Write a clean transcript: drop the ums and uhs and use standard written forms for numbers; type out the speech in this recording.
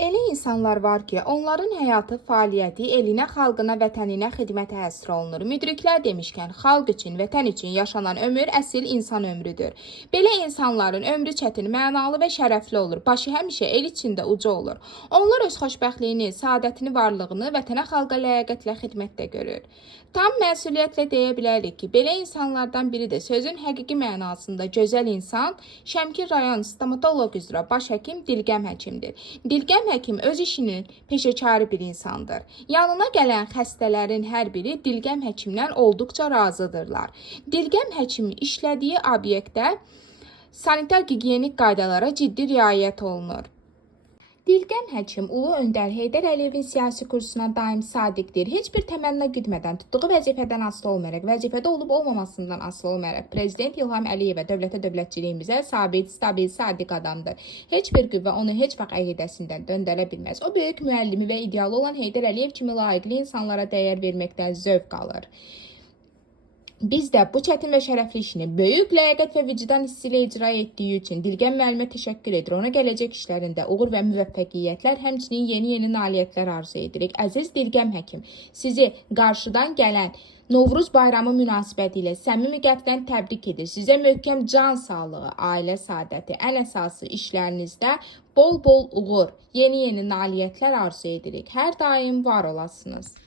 Elə insanlar var ki, onların həyatı, fəaliyyəti elinə, xalqına, vətəninə xidmətə həsr olunur. Müdriklər demişkən, xalq üçün, vətən üçün yaşanan ömür əsl insan ömrüdür. Belə insanların ömrü çətin, mənalı və şərəfli olur. Başı həmişə el içində uca olur. Onlar öz xoşbəxtliyini, saadətini, varlığını vətənə, xalqa ləyaqətlə xidmətdə görür. Tam məsuliyyətlə deyə bilərik ki, belə insanlardan biri də sözün həqiqi mənasında gözəl insan, Şəmkir rayon stomatoloq üzrə baş həkim Dilgəm həkimdir. Dilgəm həkim öz işinin peşəkarı bir insandır. Yanına gələn xəstələrin hər biri Dilgəm həkimdən olduqca razıdırlar. Dilgəm həkimin işlədiyi obyektdə sanitar-gigiyenik qaydalara ciddi riayət olunur. Dilgəm həkim Ulu Öndər Heydər Əliyevin siyasi kursuna daim sadiqdir. Heç bir təmənna güdmədən, tutduğu vəzifədən asılı olmayaraq, vəzifədə olub-olmamasından asılı olmayaraq, Prezident İlham Əliyevə, dövlətçiliyimizə sabit, stabil, sadiq adamdır. Heç bir qüvvə onu heç vaxt əqidəsindən döndərə bilməz. O böyük müəllimi və idealı olan Heydər Əliyev kimi layiqli insanlara dəyər verməkdən zövq alır. Biz də bu çətin və şərəfli işini böyük ləyaqət və vicdan hissi ilə icra etdiyi üçün Dilgəm müəllimə təşəkkür edir. Ona gələcək işlərində uğur və müvəffəqiyyətlər, həmçinin yeni nailiyyətlər arzu edirik. Əziz Dilgəm həkim, sizi qarşıdan gələn Novruz bayramı münasibəti ilə səmimi qəlbdən təbrik edir. Sizə möhkəm can sağlığı, ailə saadəti, ən əsası işlərinizdə bol-bol uğur, yeni nailiyyətlər arzu edirik. Hər daim var olasınız.